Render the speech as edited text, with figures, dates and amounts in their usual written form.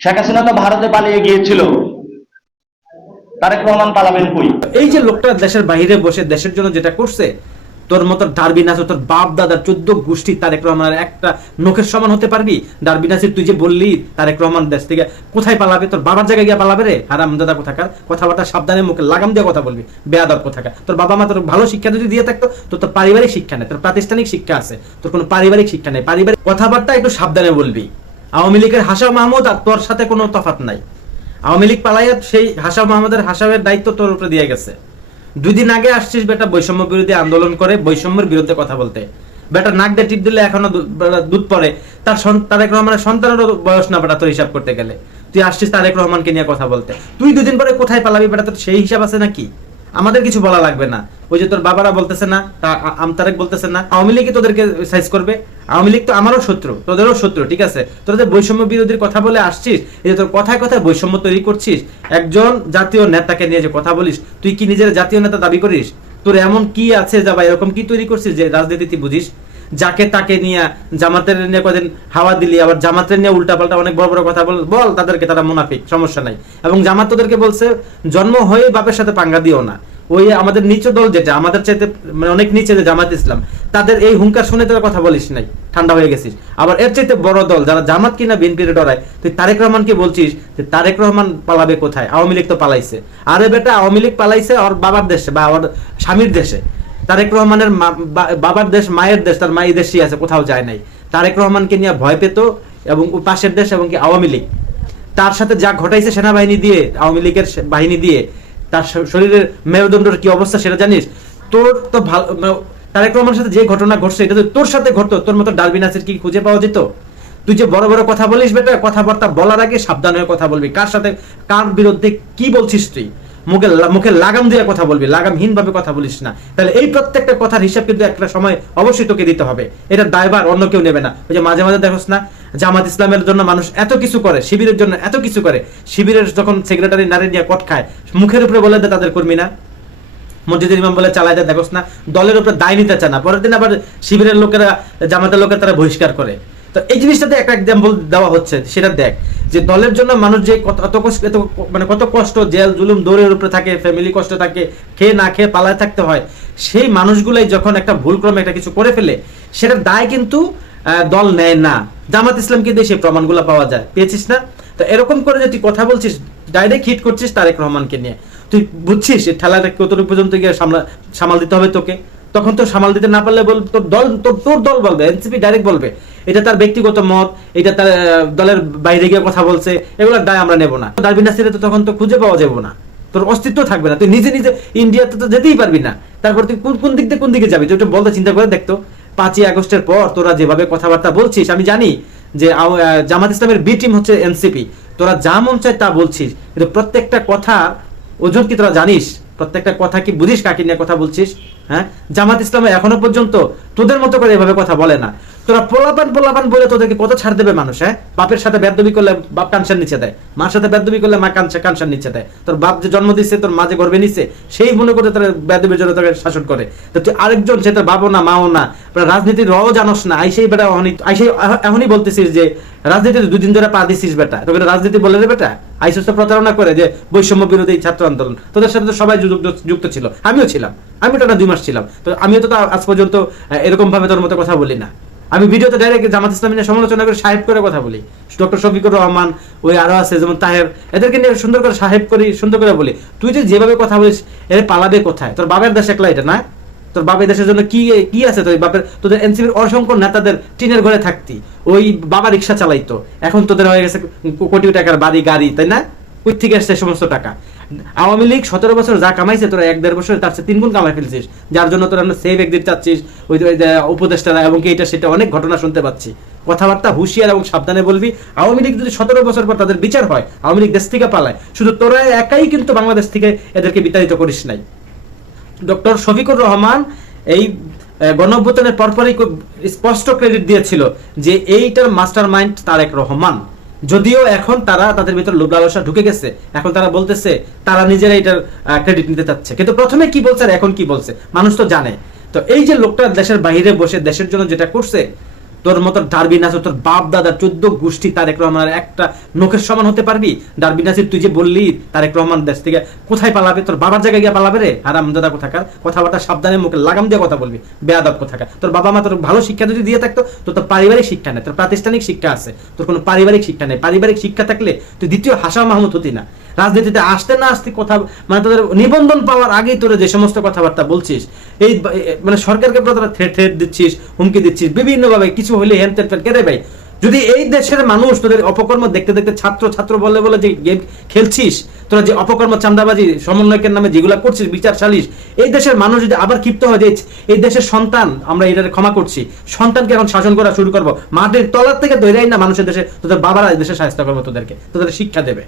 শেখ হাসিনা তো ভারতে পালিয়ে গিয়েছিল, তারেক রহমান পালাবেন কই? এই যে লোকটা দেশের বাইরে বসে দেশের জন্য যেটা করছে, তোর মতো ডারবিনাস, তোর বাপ দাদার 14 গোষ্ঠী তারেক রহমানের একটা নখের সমান হতে পারবি? ডারবিনাসের তুই যে বললি তারেক রহমান দেশ থেকে কোথায় পালাবে, তোর বাবার জায়গায় গিয়ে পালাবে রে? হারাম দাদা কোথাকার, কথাবার্তা সাবধানে মুখে লাগাম দিয়ে কথা বলবি, বেয়াদব কোথাকার। তোর বাবা মা তোর ভালো শিক্ষা যদি দিয়ে থাকতো, তোর তো পারিবারিক শিক্ষা নেই, তোর প্রাতিষ্ঠানিক শিক্ষা আছে, তোর কোনো পারিবারিক শিক্ষা নেই। পারিবারিক কথাবার্তা একটু সাবধানে বলবি। আওয়ামী লীগের হাসাও মাহমুদ আর তোর সাথে কোনো তফাৎ নাই। আওয়ামী লীগ পালাইয়া সেই হাসাও মাহমুদের হাসাওয়ের দায়িত্ব তোর উপরে দিয়ে গেছে। 2 দিন আগে আসছিস বেটা বৈষম্য বিরোধী আন্দোলন করে বৈষম্যের বিরুদ্ধে কথা বলতে, বেটা নাক দিয়ে টিপ দিলে এখনো দুধ পড়ে। তারেক রহমানের সন্তানেরও বয়স না বেটা তোর হিসাব করতে গেলে, তুই আসছিস তারেক রহমানকে নিয়ে কথা বলতে। তুই 2 দিন পরে কোথায় পালাবি বেটা, তোর সেই হিসাব আছে নাকি? আমাদের কিছু বলা লাগবে না। ওই যে তোর বাবারা বলতেছে না, আমতারেক বলতেছে না, আওয়ামী লীগই তোদেরকে সাইজ করবে। আওয়ামী লীগ তো আমারও শত্রু, তোদেরও শত্রু, ঠিক আছে? তোরা যে বৈষম্য বিরোধীর কথা বলে আসছিস, এই যে তোর কথায় কথায় বৈষম্য তৈরি করছিস, একজন জাতীয় নেতাকে নিয়ে যে কথা বলিস, তুই কি নিজের জাতীয় নেতা দাবি করিস? তোর এমন কি আছে যা বা এরকম কি তৈরি করছিস যে রাজনীতি বুঝিস? যাকে তাকে নিয়ে জামাতের নিয়ে কদিন হাওয়া দিলি, আবার জামাতের নিয়ে উল্টাপাল্টা অনেক বড় বড় কথা বল তাদেরকে, তারা মুনাফিক, সমস্যা নাই। এবং জামাত তোদেরকে বলছে জন্ম হয়ে বাপের সাথে পাঙ্গা দিও না। ওই আমাদের নিচু দল যেটা আমাদের চাইতে মানে অনেক নিচে, যে জামাত ইসলাম, তাদের এই হুঙ্কার শুনে তোরা কথা বলিস নাই, ঠান্ডা হয়ে গেছিস। আবার এর চাইতে বড় দল যারা জামাত কিনা বিএনপির ডরায়, তুই তারেক রহমানকে বলছিস যে তারেক রহমান পালাবে কোথায়? আওয়ামী লীগ তো পালাইছে। আরে বেটা, আওয়ামী লীগ পালাইছে ওর বাবার দেশে বা ওর স্বামীর দেশে। তারেক রহমানের বাবার দেশ, মায়ের দেশ, তার মা এই দেশই আছে, কোথাও যায় নাই। তারেক রহমানকে নিয়ে ভয় পেত এবং পাশের দেশ এবং কি আওয়ামী লীগ তার সাথে যা ঘটাইছে সেনাবাহিনী দিয়ে, আওয়ামী লীগের বাহিনী দিয়ে, তার শরীরের মেরুদণ্ডের কি অবস্থা সেটা জানিস? তোর তো ভালো, তারেক রহমানের সাথে যে ঘটনা ঘটছে এটা তোর সাথে ঘটতো, তোর মতো ডারবিনাসের কি খুঁজে পাওয়া যেত? তুই যে বড় বড় কথা বলিস বেটা, কথাবার্তা বলার আগে সাবধান হয়ে কথা বলবি। কার সাথে কার বিরুদ্ধে কি বলছিস তুই, মুখে লাগাম দিয়ে কথা বলবি, লাগামহীন ভাবে কথা বলিস না। তাহলে এই প্রত্যেকটা কথার হিসাব কিন্তু একটা সময় অবশ্যই তোকে দিতে হবে। এটা দায়ভার অন্য কেউ নেবে না। ওই যে মাঝে মাঝে দেখোস না, জামাত ইসলামের জন্য মানুষ এত কিছু করে, শিবিরের জন্য এত কিছু করে, শিবিরের যখন সেক্রেটারি নারী নিয়ে কট খায়, মুখের উপরে বলে দেয় তাদের কর্মী না, মসজিদের ইমাম বলে চালায় দেয়, দেখোস না? দলের উপরে দায় নিতে চায় না, পরের দিন আবার শিবিরের লোকেরা, জামাতের লোকেরা তারা বহিষ্কার করে। তো এই জিনিসটাতে একটা এক্সাম্পল দেওয়া হচ্ছে, সেটা দেখ যে দলের জন্য মানুষ যে কত কষ্ট, জেল জুলুম দৌড়ের উপরে থাকে, ফ্যামিলি কষ্ট থাকে, খেয়ে না খেয়ে পালায় থাকতে হয়। সেই মানুষগুলাই যখন একটা ভুলক্রমে একটা কিছু করে ফেলে, সেটার দায় কিন্তু দল নেয় না। জামাত ইসলামকে দিয়ে সেই প্রমাণগুলো পাওয়া যায়, পেয়েছিস না? তো এরকম করে যে তুই কথা বলছিস, ডাইরেক্ট হিট করছিস তারেক রহমানকে নিয়ে, তুই বুঝছিস ঠেলাটা কতটুকু পর্যন্ত গিয়ে সামাল দিতে হবে তোকে? তখন তো সামাল দিতে না পারলে বল, তোর দল বলবে, এনসিপি ডাইরেক্ট বলবে এটা তার ব্যক্তিগত মত, এটা তার দলের বাইরে গিয়ে কথা বলছে, এগুলোর দায় আমরা নেব না। ডারবিনাসিরে তো তখন তো খুঁজে পাওয়া যাবে না, তোর অস্তিত্ব থাকবে না। তুই নিজে নিজে ইন্ডিয়াতে তো যেতেই পারবি না, তারপর তুই কোন দিক দিয়ে কোন দিকে যাবি? তুই একটু বলতে চিন্তা করে দেখতো। 5ই আগস্টের পর তোরা যেভাবে কথাবার্তা বলছিস, আমি জানি যে জামাত ইসলামের বি টিম হচ্ছে এনসিপি, তোরা যা মন চায় তা বলছিস, কিন্তু প্রত্যেকটা কথা ওজন কি তোরা জানিস? প্রত্যেকটা কথা কি বুঝিস কাকে নিয়ে কথা বলছিস? হ্যাঁ, জামাত ইসলামে এখনো পর্যন্ত তোদের মতো করে এভাবে কথা বলে না। তোরা পোলাপান বলে তোদেরকে কত ছাড় দেবে মানুষ? হ্যাঁ, বাপের সাথে বেদবি করলে বাপ কানসার নিচে দেয়, মার সাথে বেদবি করলে মা কানসার নিচে দেয়। তোর বাপ যে জন্ম দিচ্ছে, তোর মা যে গর্বে নিচ্ছে, সেই মনে করে তোর বেদবির জন্য তোকে শাসন করে। তো তুই আরেকজন, সে তোর বাবও না মাও না, রাজনীতির রও জানোস না, আইসেই বেটা এখনই বলতেছিস যে রাজনীতিতে 2 দিন ধরে পা দিছিস বেটা, তোকে রাজনীতি বলে রে বেটা? আইসিস তো প্রতারণা করে যে বৈষম্য বিরোধী ছাত্র আন্দোলন, তোদের সাথে তো সবাই যুক্ত ছিল, আমিও ছিলাম, আমি টানা 2 মাস ছিলাম। তো আমিও তো আজ পর্যন্ত এরকম ভাবে তোর মতো কথা বলি না। আমি ভিডিওতে ডাইরেক্ট জামাত ইসলামী নিয়ে সমালোচনা করে সাহেব করে কথা বলি। ডক্টর শফিকুর রহমান, ওই আরো আছে যেমন তাহের, এদেরকে নিয়ে সুন্দর করে সাহেব করি, সুন্দর করে বলি। তুই যে যেভাবে কথা বলিস, এর পালাবে কোথায়? তোর বাবার দেশ একলা এটা না? তোর বাবার দেশের জন্য কি আছে? তোর বাপের, তোদের এনসিপির অসংখ্য নেতাদের টিনের ঘরে থাকতি, ওই বাবা রিক্সা চালাইতো, এখন তোদের হয়ে গেছে কোটি টাকার বাড়ি গাড়ি, তাই না? কই থেকে আসছে সমস্ত টাকা? আওয়ামী লীগ 17 বছর যা কামাইছে, তোরা 1-1.5 বছর তার চেয়ে 3 গুণ কামাই ফেলছিস, যার জন্য তোরা সেভ একদিন চাচ্ছিস, ওই উপদেষ্টারা এবং কি এটা সেটা অনেক ঘটনা শুনতে পাচ্ছি। কথাবার্তা হুঁশিয়ার এবং সাবধানে বলবি। আওয়ামী লীগ যদি 17 বছর পর তাদের বিচার হয়, আওয়ামী লীগ দেশ থেকে পালায়, শুধু তোরা একাই কিন্তু বাংলাদেশ থেকে এদেরকে বিতাড়িত করিস নাই। ডক্টর শফিকুর রহমান এই গণঅভ্যুত্থানের পরপরই স্পষ্ট ক্রেডিট দিয়েছিল যে এইটার মাস্টার মাইন্ড তারেক রহমান। যদিও এখন তারা তাদের ভিতর লোভ লালসা ঢুকে গেছে, এখন তারা বলতেছে তারা নিজেরা এটার ক্রেডিট নিতে চাচ্ছে, কিন্তু প্রথমে কি বলছে আর এখন কি বলছে মানুষ তো জানে। তো এই যে লোকটা দেশের বাইরে বসে দেশের জন্য যেটা করছে, তোর মতো ডারবি নাসির, তোর বাপ দাদার 14 গোষ্ঠী তারেক রহমানের একটা নখের সমান হতে পারবি? ডারবি নাসির, তুই যে বললি তারেক রহমান দেশ থেকে কোথায় পালাবে? তোর বাবার জায়গায় গিয়ে পালাবে রে? হারামজাদা কোথাকার, কথাবার্তা সাবধানে মুখে লাগাম দিয়ে কথা বলবি, বেয়াদব কোথাকার। তোর বাবা মা তোর ভালো শিক্ষা যদি দিয়ে থাকতো, তোর পারিবারিক শিক্ষা নেই, তোর প্রাতিষ্ঠানিক শিক্ষা আছে, তোর কোনো পারিবারিক শিক্ষা নেই। পারিবারিক শিক্ষা থাকলে তুই দ্বিতীয় হাসান মাহমুদ হতি না। রাজনীতিতে আসতে না আসতে কথা, মানে তোদের নিবন্ধন পাওয়ার আগেই তোরা যে সমস্ত কথাবার্তা বলছিস, এই মানে সরকারকে থ্রেট দিচ্ছিস, হুমকি দিচ্ছিস বিভিন্নভাবে, কিছু হলে হেন তেন কেটে ভাই। যদি এই দেশের মানুষ তোদের অপকর্ম দেখতে দেখতে ছাত্র বলে বলে যে গেম খেলছিস, তোরা যে অপকর্ম চান্দাবাজি সমন্বয়কের নামে যেগুলো করছিস, বিচার সালিশ, এই দেশের মানুষ যদি আবার ক্ষিপ্ত হয়ে যায়, এই দেশের সন্তান, আমরা এটাকে ক্ষমা করছি, সন্তানকে এখন শাসন করা শুরু করবো, মাটির তলার থেকে ধরে না মানুষের দেশে, তোদের বাবারা দেশে সাহায্য করবো, তোদের শিক্ষা দেবে।